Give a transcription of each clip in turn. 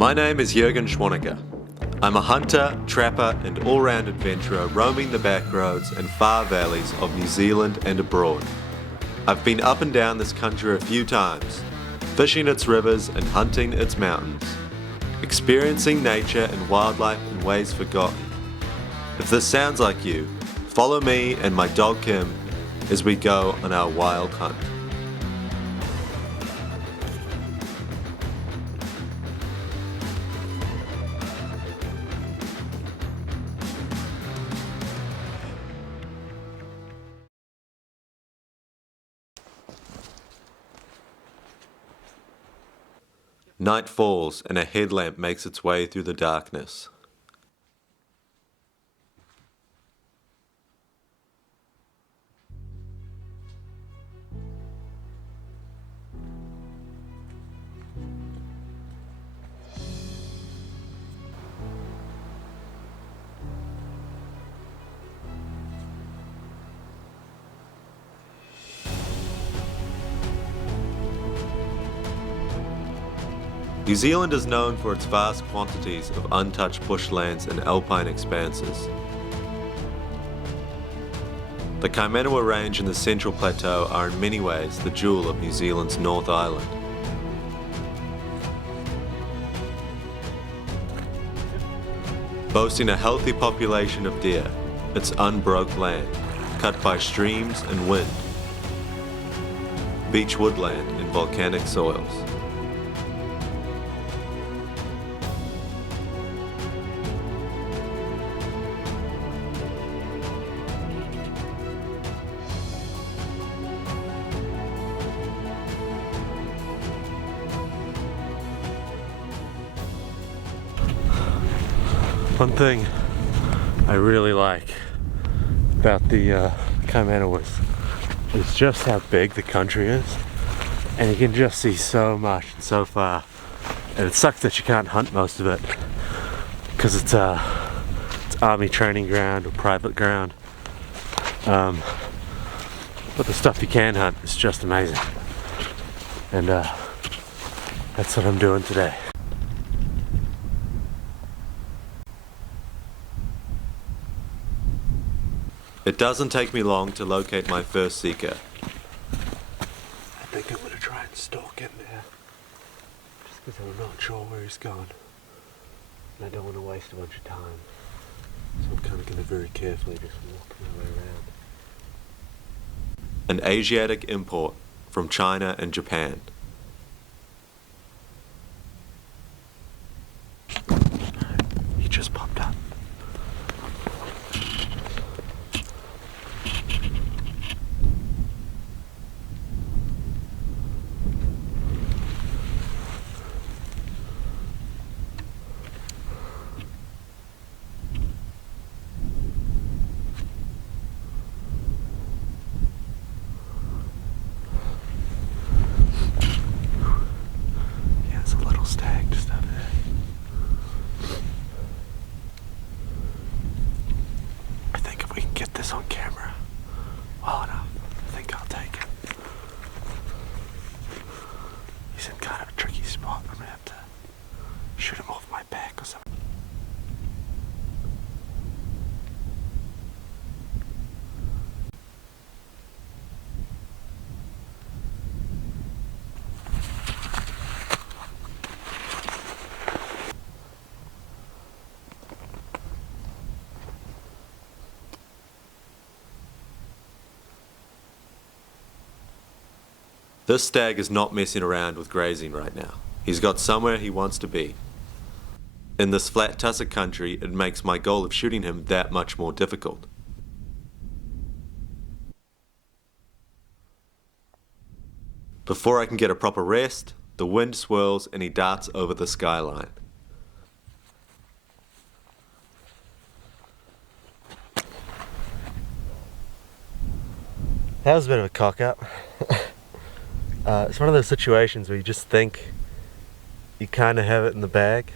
My name is Jurgen. I'm a hunter, trapper and all-round adventurer roaming the back roads and far valleys of New Zealand and abroad. I've been up and down this country a few times, fishing its rivers and hunting its mountains, experiencing nature and wildlife in ways forgotten. If this sounds like you, follow me and my dog Kim as we go on our wild hunt. Night falls and a headlamp makes its way through the darkness. New Zealand is known for its vast quantities of untouched bushlands and alpine expanses. The Kaimanawa Range and the Central Plateau are in many ways the jewel of New Zealand's North Island. Boasting a healthy population of deer, it's unbroke land, cut by streams and wind, beach woodland and volcanic soils. One thing I really like about the Kaimanawas is just how big the country is, and you can just see so much and so far, and it sucks that you can't hunt most of it because it's army training ground or private ground, but the stuff you can hunt is just amazing, and that's what I'm doing today. It doesn't take me long to locate my first seeker. I think I'm going to try and stalk him there, just because I'm not sure where he's gone. And I don't want to waste a bunch of time. So I'm kind of going to very carefully just walk my way around. An Asiatic import from China and Japan. He just popped up. Stag just over there. I think if we can get this on camera well enough, I think I'll take it. He's in kind of a tricky spot. I'm gonna have to shoot him off my back or something. This stag is not messing around with grazing right now. He's got somewhere he wants to be. In this flat tussock country, it makes my goal of shooting him that much more difficult. Before I can get a proper rest, the wind swirls and he darts over the skyline. That was a bit of a cock-up. It's one of those situations where you just think you kind of have it in the bag,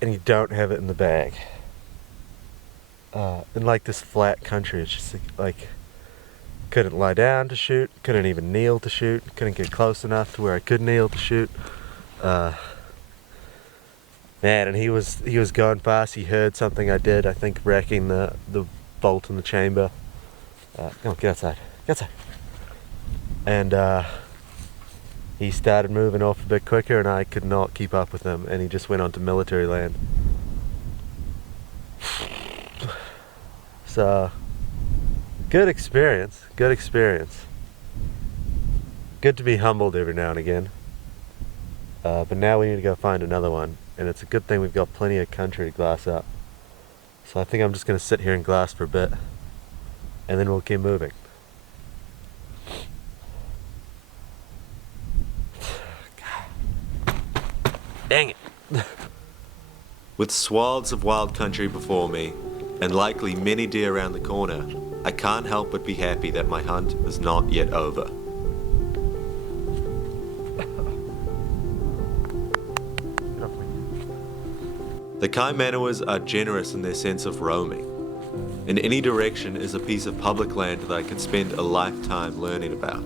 and you don't have it in the bag. In like this flat country, it's just like couldn't lie down to shoot, couldn't even kneel to shoot, couldn't get close enough to where I could kneel to shoot. Uh, Man, and he was going fast. He heard something I did, I think, wrecking the bolt in the chamber. Come on, get outside. Get outside. And he started moving off a bit quicker, and I could not keep up with him, and he just went onto military land. So, good experience. Good experience. Good to be humbled every now and again. But now we need to go find another one, and it's a good thing we've got plenty of country to glass up. So I think I'm just going to sit here and glass for a bit, and then we'll keep moving. Dang it. With swaths of wild country before me, and likely many deer around the corner, I can't help but be happy that my hunt is not yet over. The Kaimanawas are generous in their sense of roaming. In any direction is a piece of public land that I could spend a lifetime learning about.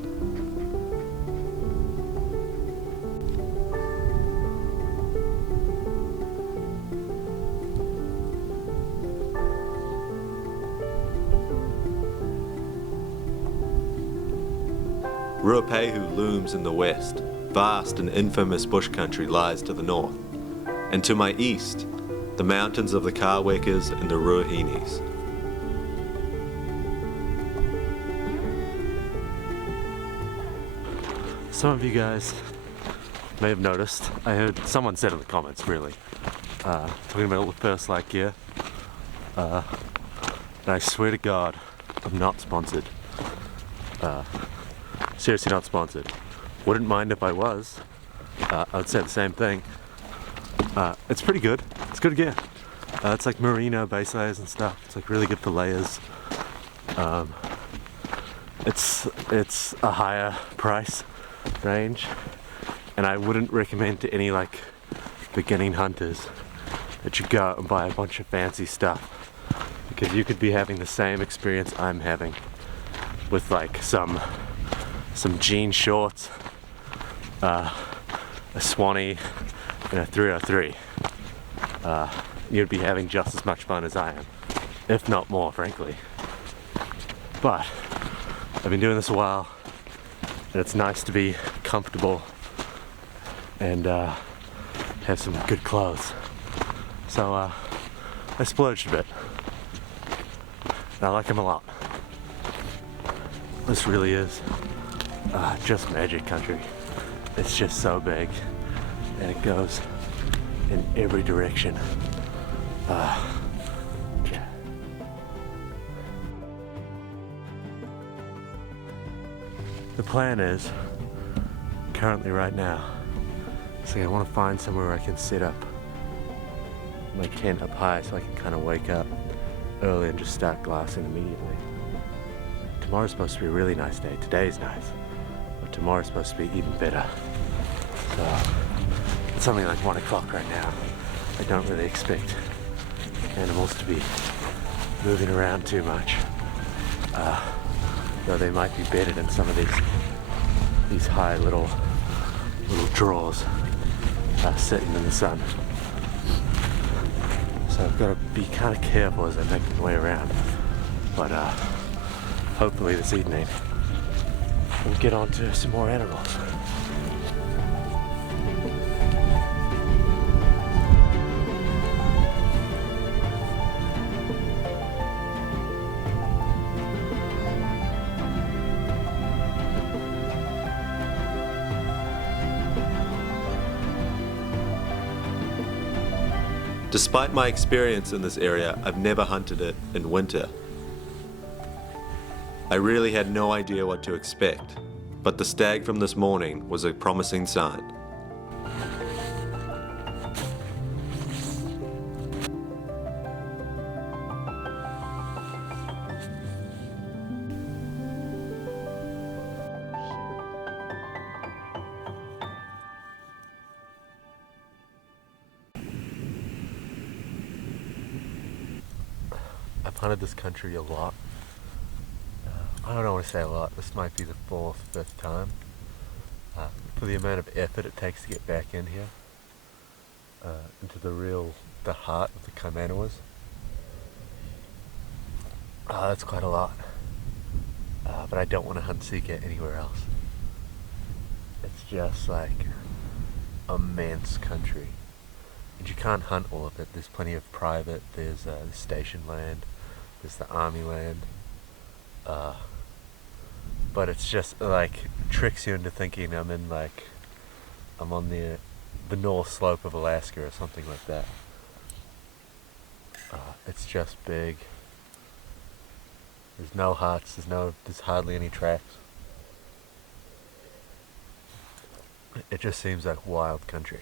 Ruapehu looms in the west. Vast and infamous bush country lies to the north. And to my east, the mountains of the Kawekas and the Ruahinis. Some of you guys may have noticed, I heard someone said in the comments really, talking about the first light gear, and I swear to God, I'm not sponsored. Seriously not sponsored. Wouldn't mind if I was. I would say the same thing. It's pretty good. It's good gear. It's like merino base layers and stuff. It's like really good for layers. It's a higher price range, and I wouldn't recommend to any like beginning hunters that you go out and buy a bunch of fancy stuff, because you could be having the same experience I'm having with like some jean shorts, a Swanee, and a 303. You'd be having just as much fun as I am, if not more, frankly. But I've been doing this a while, and it's nice to be comfortable and have some good clothes. So I splurged a bit, and I like them a lot. This really is just magic country. It's just so big, and it goes in every direction. Yeah. The plan is, currently right now, so I want to find somewhere where I can set up my tent up high so I can kind of wake up early and just start glassing immediately. Tomorrow's supposed to be a really nice day. Today's nice, but tomorrow's supposed to be even better. So it's something like 1 o'clock right now. I don't really expect animals to be moving around too much, though they might be bedded in some of these high little drawers sitting in the sun. So I've got to be kind of careful as I make my way around, but hopefully this evening we'll get on to some more animals. Despite my experience in this area, I've never hunted it in winter. I really had no idea what to expect, but the stag from this morning was a promising sign. I've hunted this country a lot. I don't want to say a lot. This might be the 4th, 5th time. for the amount of effort it takes to get back in here, into the heart of the Kaimanawas. That's quite a lot. But I don't want to hunt sika anywhere else. It's just like immense country. And you can't hunt all of it. There's plenty of private, there's the station land, there's the army land. But it's just like tricks you into thinking I'm on the north slope of Alaska or something like that. It's just big. There's no huts, there's hardly any tracks. It just seems like wild country.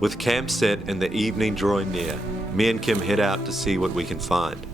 With camp set and the evening drawing near, me and Kim head out to see what we can find.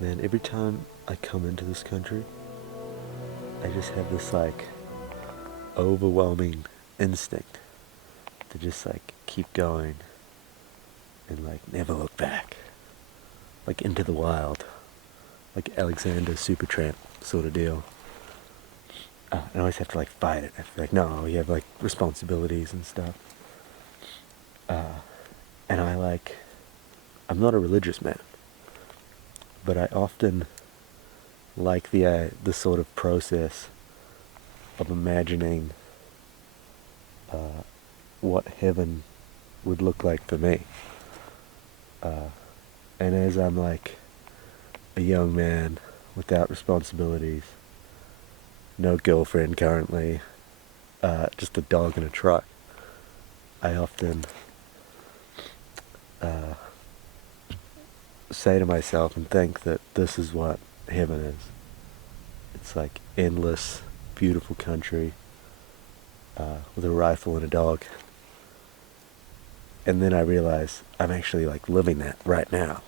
Man, every time I come into this country, I just have this like overwhelming instinct to just like keep going and like never look back. Like into the wild. Like Alexander Supertramp sort of deal. I always have to like fight it. I feel like, no, you have like responsibilities and stuff. And I'm not a religious man. But I often like the sort of process of imagining what heaven would look like for me. And as I'm like a young man without responsibilities, no girlfriend currently, just a dog and a truck, I often say to myself and think that this is what heaven is. It's like endless, beautiful country with a rifle and a dog. And then I realize I'm actually like living that right now.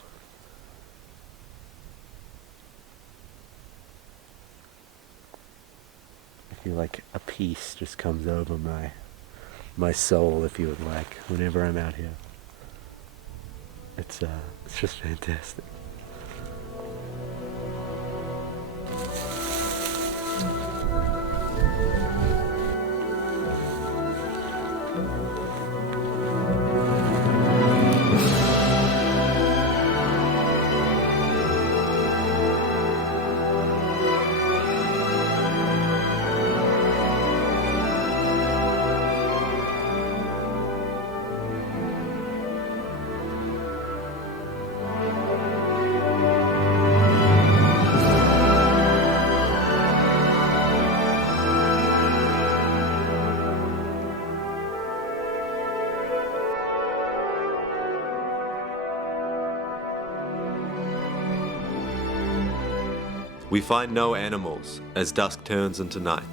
I feel like a peace just comes over my soul, if you would like, whenever I'm out here. It's just fantastic. We find no animals as dusk turns into night,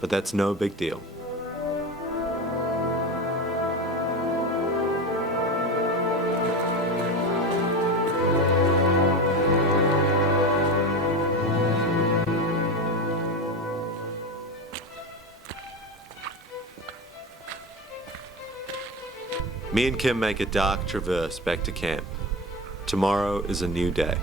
but that's no big deal. Me and Kim make a dark traverse back to camp. Tomorrow is a new day.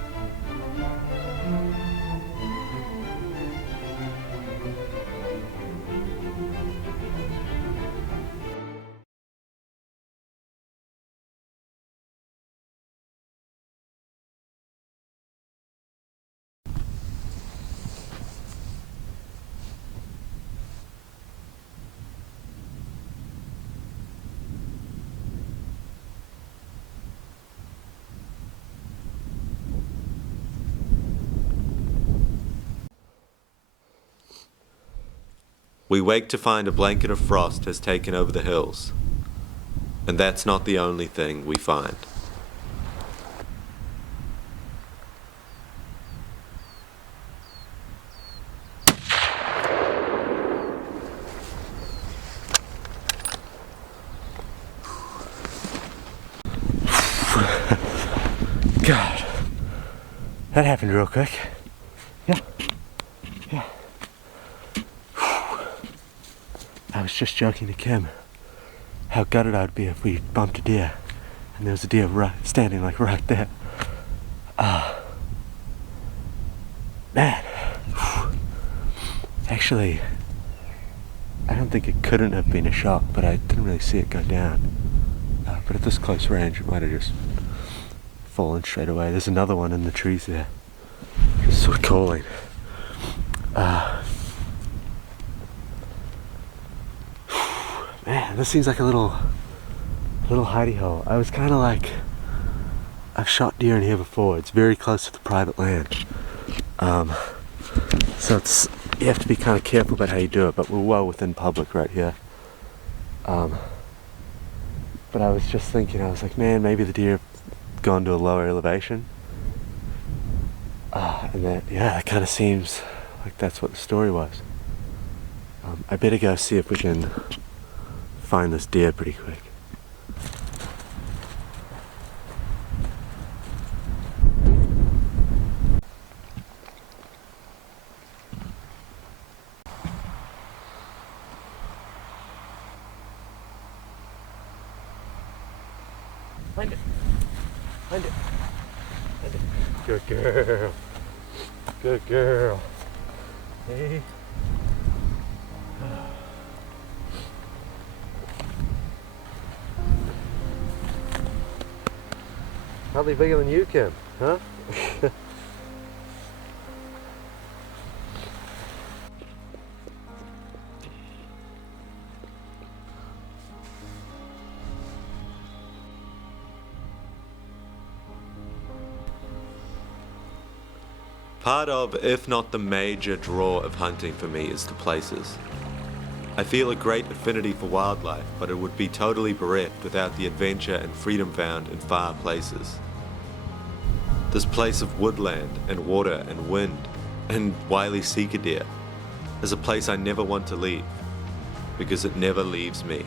We wake to find a blanket of frost has taken over the hills. And that's not the only thing we find. God, that happened real quick. Yeah. I was just joking to Kim how gutted I'd be if we bumped a deer and there was a deer standing like right there. Man, actually, I don't think it couldn't have been a shot, but I didn't really see it go down. But at this close range, it might have just fallen straight away. There's another one in the trees there, just sort of calling. Man, this seems like a little hidey hole. I was kind of like, I've shot deer in here before. It's very close to the private land, so you have to be kind of careful about how you do it. But we're well within public right here. But I was just thinking, I was like, man, maybe the deer gone to a lower elevation. And that kind of seems like that's what the story was. I better go see if we can find this deer pretty quick. Find it. Find it. Find it. Good girl. Good girl. Hey. Probably bigger than you, Kim, huh? Part of, if not the major draw of hunting for me, is the places. I feel a great affinity for wildlife, but it would be totally bereft without the adventure and freedom found in far places. This place of woodland and water and wind and wily seeker deer is a place I never want to leave, because it never leaves me.